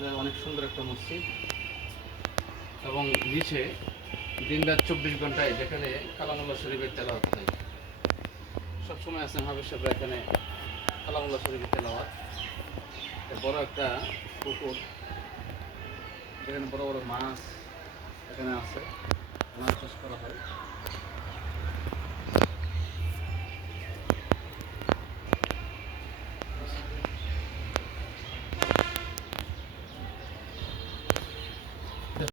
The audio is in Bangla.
আসলে অনেক সুন্দর একটা মসজিদ এবং নিচে দিনরাত 24 ঘন্টায় যেখানে কালামুল্লাহ শরীফের তেলাওয়াত হয়। সবসময় আছেন হাফেজ সাহেবরা এখানে কালামুল্লাহ শরীফের তেলাওয়াত। বড় একটা পুকুর, যেখানে বড় বড় মাছ এখানে আছে, মাছ চাষ করা হয়।